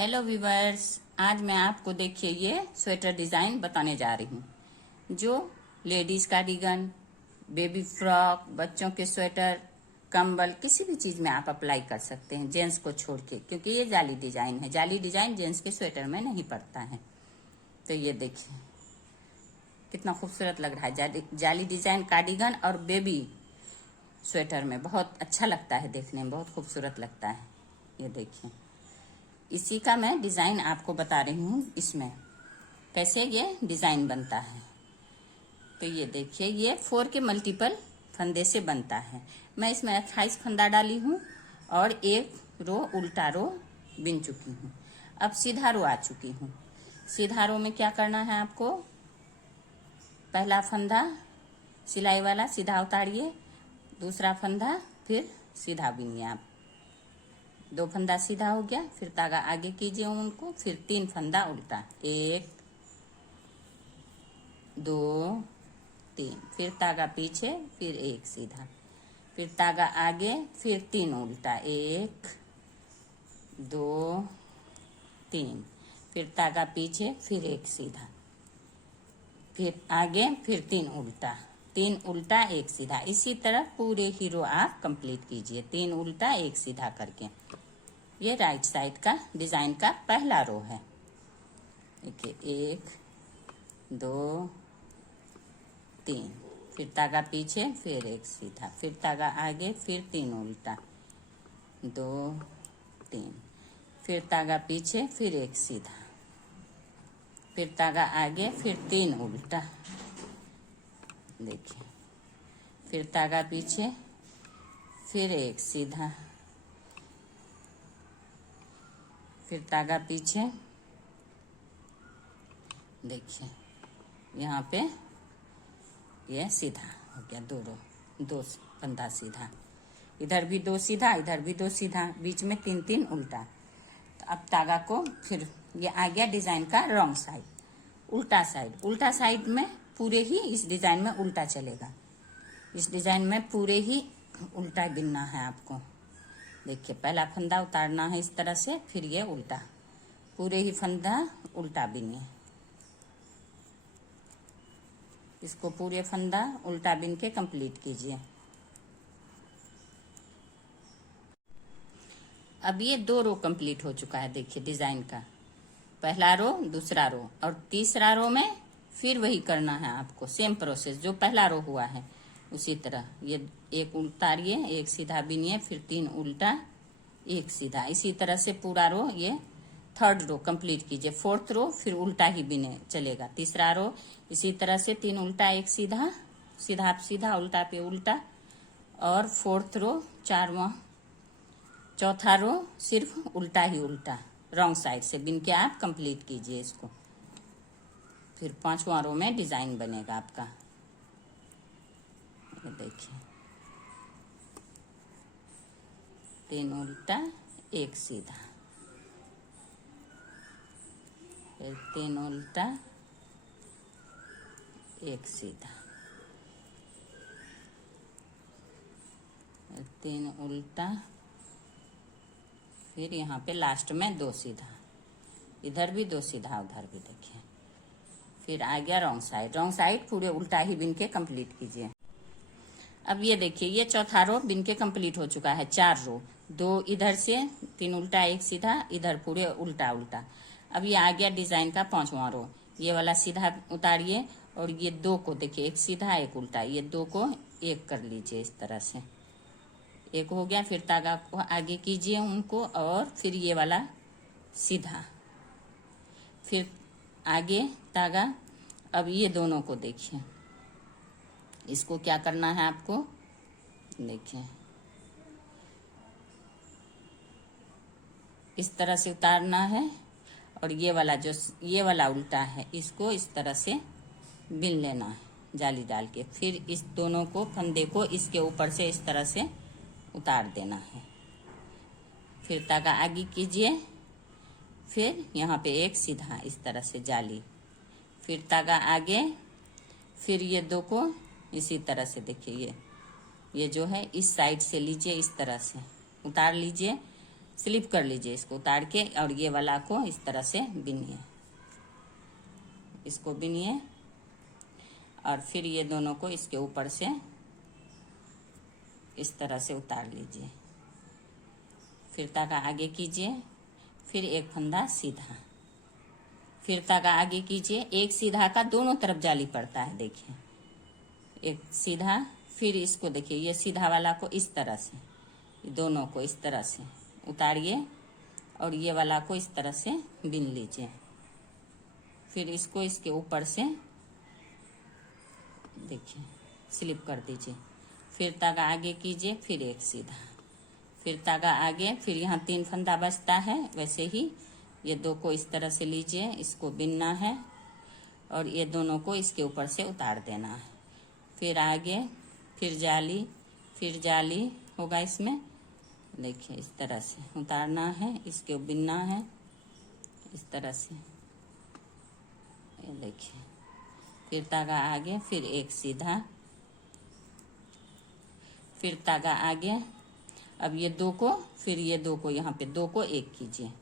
Hello viewers, आज मैं आपको देखिए ये स्वेटर डिजाइन बताने जा रही हूँ जो लेडीज कार्डिगन, बेबी फ्रॉक, बच्चों के स्वेटर, कंबल किसी भी चीज में आप अप्लाई कर सकते हैं जेंट्स को छोड़ के, क्योंकि ये जाली डिजाइन है। जाली डिजाइन जेंट्स के स्वेटर में नहीं पड़ता है। तो ये देखिए कितना खूबसूरत लग रहा है। जाली डिजाइन कार्डिगन और बेबी स्वेटर में बहुत अच्छा लगता है, देखने में बहुत खूबसूरत लगता है। ये देखिए इसी का मैं डिजाइन आपको बता रही हूँ, इसमें कैसे ये डिजाइन बनता है। तो ये देखिए ये 4 के मल्टीपल फंदे से बनता है। मैं इसमें 28 फंदा डाली हूँ और एक रो उल्टा रो बिन चुकी हूँ। अब सीधा रो आ चुकी हूँ। सीधा रो में क्या करना है आपको, पहला फंदा सिलाई वाला सीधा उतारिए, दूसरा फंदा फिर सीधा बिनिए आप। 2 फंदा सीधा हो गया, फिर तागा आगे कीजिए उनको, फिर 3 फंदा उल्टा, 1 2 3, फिर तागा पीछे, फिर 1 सीधा, फिर तागा आगे, फिर 3 उल्टा, 1 2 3, फिर तागा पीछे, फिर 1 सीधा, फिर आगे, फिर 3 उल्टा, 3 उल्टा 1 सीधा। इसी तरह पूरे ही रो आप कंप्लीट कीजिए 3 उल्टा 1 सीधा करके। ये राइट साइड का डिजाइन का पहला रो है। देखिए 1 2 3, फिर तागा पीछे, फिर 1 सीधा, फिर तागा आगे, फिर 3 उल्टा, 2 3, फिर तागा पीछे, फिर 1 सीधा, फिर तागा आगे, फिर 3 उल्टा। देखिए फिर तागा पीछे, फिर 1 सीधा, फिर तागा पीछे। देखिए यहाँ पे ये सीधा हो गया, 2 रो, 2 फंदा सीधा, इधर भी 2 सीधा, इधर भी 2 सीधा, बीच में 3 3 उल्टा। तो अब तागा को फिर ये आ गया डिजाइन का रॉन्ग साइड, उल्टा साइड। उल्टा साइड में पूरे ही इस डिजाइन में उल्टा चलेगा। इस डिजाइन में पूरे ही उल्टा बिनना है आपको। देखिए पहला फंदा उतारना है इस तरह से, फिर ये उल्टा, पूरे ही फंदा उल्टा बिनिए। इसको पूरे फंदा उल्टा बिन के कंप्लीट कीजिए। अब ये 2 रो कंप्लीट हो चुका है। देखिए डिजाइन का पहला रो, दूसरा रो, और तीसरा रो में फिर वही करना है आपको, सेम प्रोसेस जो पहला रो हुआ है उसी तरह। ये 1 उतारिए, 1 सीधा बिनिए, फिर 3 उल्टा 1 सीधा। इसी तरह से पूरा रो ये 3rd रो कंप्लीट कीजिए। 4th रो फिर उल्टा ही बिने चलेगा। तीसरा रो इसी तरह से 3 उल्टा 1 सीधा, सीधा सीधा, उल्टा पे उल्टा। और 4th रो, चौथा रो सिर्फ उल्टा ही उल्टा, रॉन्ग साइड से बिन के आप कंप्लीट कीजिए इसको। फिर 5वां रो में डिजाइन बनेगा आपका। ये देखिए 3 उल्टा 1 सीधा, फिर 3 उल्टा 1 सीधा, फिर 3 उल्टा, फिर यहाँ पे लास्ट में 2 सीधा, इधर भी 2 सीधा, उधर भी। देखिए फिर आ गया रॉन्ग साइड। रॉन्ग साइड पूरे उल्टा ही बिन के कंप्लीट कीजिए। अब ये देखिए ये चौथा रो बिन के कंप्लीट हो चुका है। 4 रो, 2 इधर से, 3 उल्टा 1 सीधा, इधर पूरे उल्टा उल्टा। अब ये आ गया डिजाइन का 5वां रो। ये वाला सीधा उतारिए और ये 2 को देखिए, 1 सीधा 1 उल्टा, ये 2 को 1 कर लीजिए इस तरह से। 1 हो गया, फिर तागा को आगे कीजिए उनको, और फिर ये वाला सीधा, फिर आगे तागा। अब ये दोनों को देखिए, इसको क्या करना है आपको, देखिए इस तरह से उतारना है, और ये वाला जो ये वाला उल्टा है इसको इस तरह से बिन लेना है जाली डाल के। फिर इस दोनों को फंदे को इसके ऊपर से इस तरह से उतार देना है। फिर तागा आगे कीजिए, फिर यहाँ पे 1 सीधा इस तरह से जाली, फिर तागा आगे, फिर ये 2 को इसी तरह से। देखिए ये जो है इस साइड से लीजिए, इस तरह से उतार लीजिए, स्लिप कर लीजिए इसको उतार के, और ये वाला को इस तरह से बिनिए, इसको बिनिए, और फिर ये दोनों को इसके ऊपर से इस तरह से उतार लीजिए। फिर धागा आगे कीजिए, फिर एक फंदा सीधा, फिर धागा आगे कीजिए। एक सीधा का दोनों तरफ जाली पड़ता है, देखिए, एक सीधा, फिर इसको देखिए ये सीधा वाला को इस तरह से, दोनों को इस तरह से उतारिए, और ये वाला को इस तरह से बिन लीजिए। फिर इसको इसके ऊपर से देखिए स्लिप कर दीजिए। फिर धागा आगे कीजिए, फिर एक सीधा, फिर धागा आगे, फिर यहाँ 3 फंदा बचता है। वैसे ही ये 2 को इस तरह से लीजिए, इसको बिनना है, और ये दोनों को इसके ऊपर से उतार देना है। फिर आगे, फिर जाली होगा इसमें, देखिए इस तरह से उतारना है, इसको बिनना है इस तरह से, ये देखिए। फिर धागा आगे, फिर एक सीधा, फिर धागा आगे। अब ये 2 को, फिर ये 2 को, यहाँ पे 2 को एक कीजिए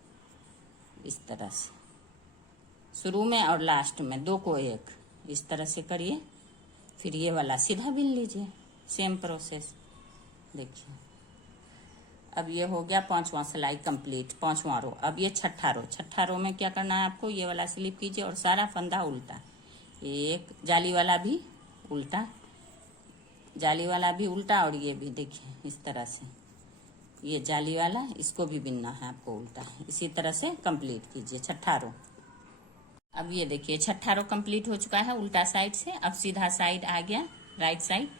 इस तरह से, शुरू में और लास्ट में 2 को एक इस तरह से करिए। फिर ये वाला सीधा बिन लीजिए, सेम प्रोसेस, देखिए। अब ये हो गया 5वां सिलाई कंप्लीट, 5वां रो। अब ये 6ठा रो में क्या करना है आपको, ये वाला स्लिप कीजिए और सारा फंदा उल्टा, एक जाली वाला भी उल्टा, जाली वाला भी उल्टा, और ये भी देखिए इस तरह से, ये जाली वाला, इसको भी बिनना है आपको उल्टा। इसी तरह से कंप्लीट कीजिए 6ठा रो। अब ये देखिए 6ठा रो कंप्लीट हो चुका है उल्टा साइड से। अब सीधा साइड आ गया, राइट साइड।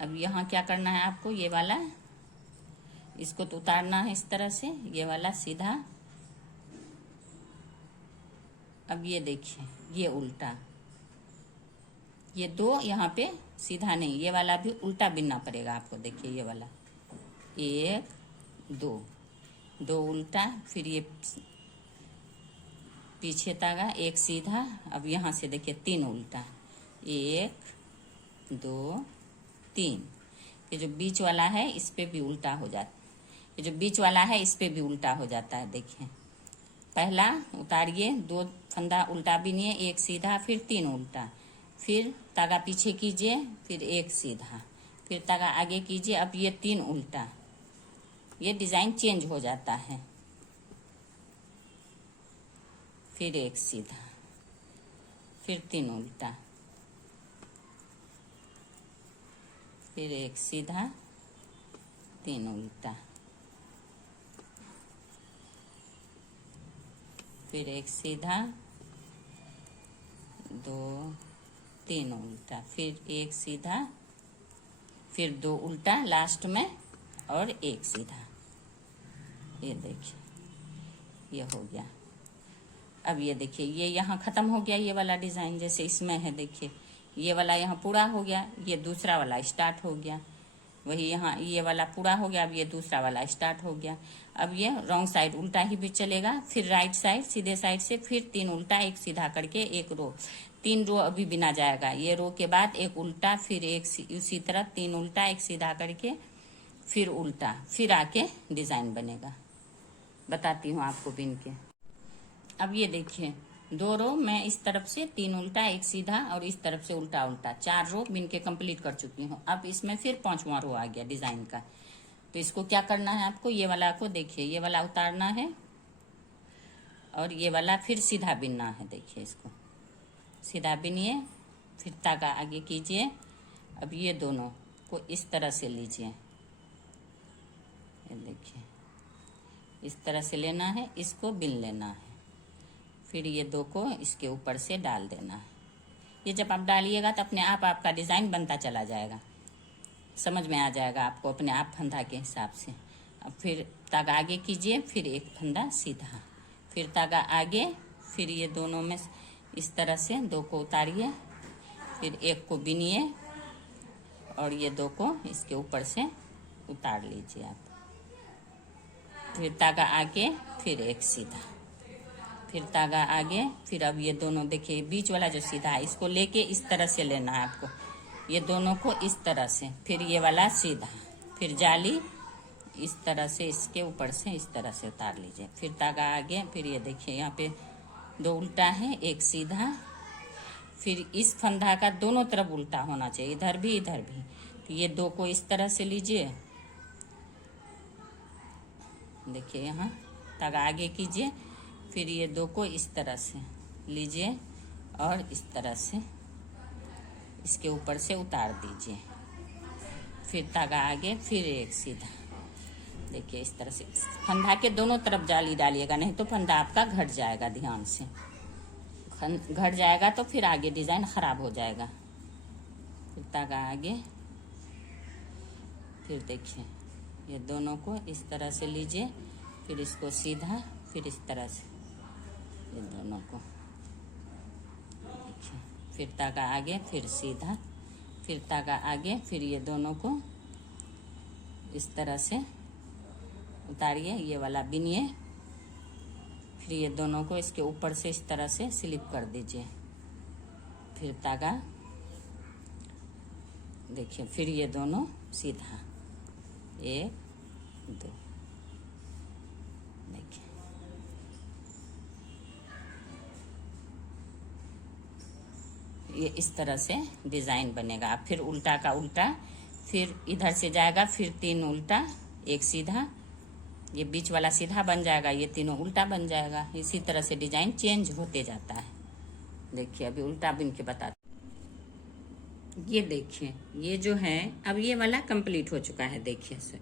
अब यहाँ क्या करना है आपको, ये वाला इसको तो उतारना है इस तरह से, ये वाला सीधा। अब ये देखिए ये उल्टा, ये 2 यहाँ पे सीधा नहीं, ये वाला भी उल्टा बिनना पड़ेगा आपको। देखिए ये वाला 1 2 उल्टा, फिर ये पीछे धागा, एक सीधा। अब यहाँ से देखिए 3 उल्टा, 1 2 3। ये जो बीच वाला है इस पे भी उल्टा हो जाता है, ये जो बीच वाला है इस पे भी उल्टा हो जाता है। देखिए पहला उतारिए, 2 फंदा उल्टा बिनिए, एक सीधा, फिर 3 उल्टा, फिर धागा पीछे कीजिए, फिर एक सीधा, फिर धागा आगे कीजिए। अब ये 3 उल्टा, ये डिजाइन चेंज हो जाता है। फिर एक सीधा, फिर 3 उल्टा, फिर एक सीधा, 3 उल्टा, फिर एक सीधा, 2 3 उल्टा, फिर एक सीधा, फिर 2 उल्टा लास्ट में, और एक सीधा। ये देखिए ये हो गया। अब ये देखिए ये यहाँ खत्म हो गया, ये वाला डिजाइन जैसे इसमें है। देखिए ये वाला यहाँ पूरा हो गया, ये दूसरा वाला स्टार्ट हो गया। वही यहाँ ये वाला पूरा हो गया, अब ये दूसरा वाला स्टार्ट हो गया। अब ये रॉन्ग साइड उल्टा ही भी चलेगा, फिर राइट साइड सीधे साइड से, फिर 3 उल्टा, एक सीधा करके एक रो, 3 रो अभी बिना जाएगा। ये रो के बाद एक उल्टा, फिर एक उसी तरह 3 उल्टा, एक सीधा करके, फिर उल्टा, फिर आके डिजाइन बनेगा। बताती हूँ आपको बिन के। अब ये देखिए 2 रो मैं इस तरफ से 3 उल्टा, एक सीधा, और इस तरफ से उल्टा उल्टा, 4 रो बिन के कंप्लीट कर चुकी हूँ। अब इसमें फिर 5वां रो आ गया डिजाइन का। तो इसको क्या करना है आपको, ये वाला को देखिए, ये वाला उतारना है, और ये वाला फिर सीधा बिनना है। देखिए इसको सीधा बिनिए, फिर धागा आगे कीजिए। अब ये दोनों को इस तरह से लीजिए, ये देखिए इस तरह से लेना है, इसको बिन लेना है। फिर ये 2 को इसके ऊपर से डाल देना है। ये जब आप डालिएगा तो अपने आप आपका डिजाइन बनता चला जाएगा, समझ में आ जाएगा आपको अपने आप फंदा के हिसाब से। अब फिर धागा आगे कीजिए, फिर एक फंदा सीधा, फिर धागा आगे, फिर ये दोनों में इस तरह से 2 को उतारिए, फिर एक को बिनिए, और ये 2 को इसके ऊपर से उतार लीजिए आप। फिर धागा आगे, फिर एक सीधा, फिर धागा आगे, फिर अब ये दोनों देखिए बीच वाला जो सीधा है इसको लेके इस तरह से लेना है आपको, ये दोनों को इस तरह से, फिर ये वाला सीधा, फिर जाली, इस तरह से इसके ऊपर से इस तरह से उतार लीजिए। फिर धागा आगे, फिर ये देखिए यहाँ पे 2 उल्टा है, 1 सीधा। फिर इस फंदा का दोनों तरफ उल्टा होना चाहिए, इधर भी इधर भी। तो ये 2 को इस तरह से लीजिए, देखिए यहाँ धागा आगे कीजिए। फिर ये 2 को इस तरह से लीजिए और इस तरह से इसके ऊपर से उतार दीजिए। फिर धागा आगे, फिर 1 सीधा। देखिए इस तरह से फंदा के दोनों तरफ जाली डालिएगा, नहीं तो फंदा आपका घट जाएगा। ध्यान से घट जाएगा तो फिर आगे डिजाइन खराब हो जाएगा। फिर धागा आगे, फिर देखिए ये दोनों को इस तरह से लीजिए, फिर इसको सीधा, फिर इस तरह से ये दोनों को देखिए। फिर धागा आगे, फिर सीधा, फिर धागा आगे, फिर ये दोनों को इस तरह से उतारिए, ये वाला बिनिए। फिर ये दोनों को इसके ऊपर से इस तरह से स्लिप कर दीजिए। फिर धागा देखिए, फिर ये दोनों सीधा, 1 2। देखिए ये इस तरह से डिजाइन बनेगा। फिर उल्टा का उल्टा, फिर इधर से जाएगा, फिर 3 उल्टा, 1 सीधा, ये बीच वाला सीधा बन जाएगा, ये तीनों उल्टा बन जाएगा। इसी तरह से डिजाइन चेंज होते जाता है। देखिए अभी उल्टा बिन के बताते। ये देखिए ये जो है, अब ये वाला कंप्लीट हो चुका है। देखिए सर,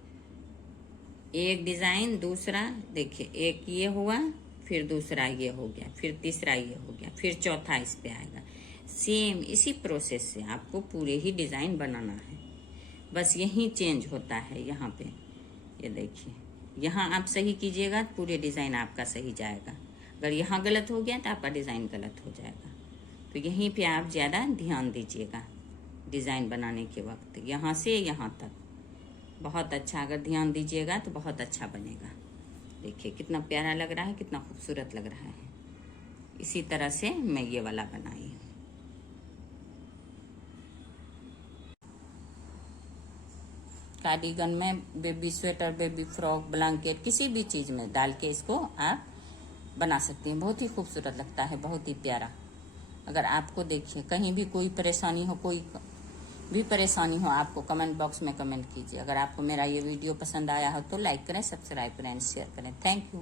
एक डिजाइन, दूसरा देखिए, एक ये हुआ, फिर दूसरा ये हो गया, फिर तीसरा ये हो गया, फिर चौथा इस पे आएगा। सेम इसी प्रोसेस से आपको पूरे ही डिजाइन बनाना है, बस यही चेंज होता है यहाँ पे। ये देखिए यहाँ आप सही कीजिएगा तो पूरे डिजाइन आपका सही जाएगा। अगर यहाँ गलत हो गया तो आपका डिजाइन गलत हो जाएगा। तो यहीं पे आप ज्यादा ध्यान दीजिएगा डिजाइन बनाने के वक्त, यहाँ से यहाँ तक बहुत अच्छा अगर ध्यान दीजिएगा तो बहुत अच्छा बनेगा। देखिए कितना प्यारा लग रहा है, कितना खूबसूरत लग रहा है। इसी तरह से मैं ये वाला बनाई हूँ। कार्डिगन में, baby sweater, baby frock, blanket, किसी भी चीज में डाल के इसको आप बना सकती हैं। बहुत ही खूबसूरत लगता है, बहुत ही प्यारा। अगर आपको देखिए कहीं भी कोई परेशानी हो, कोई भी परेशानी हो, आपको कमेंट बॉक्स में कमेंट कीजिए। अगर आपको मेरा ये वीडियो पसंद आया हो तो लाइक करें, सब्सक्राइब करें, शेयर करें। Thank you.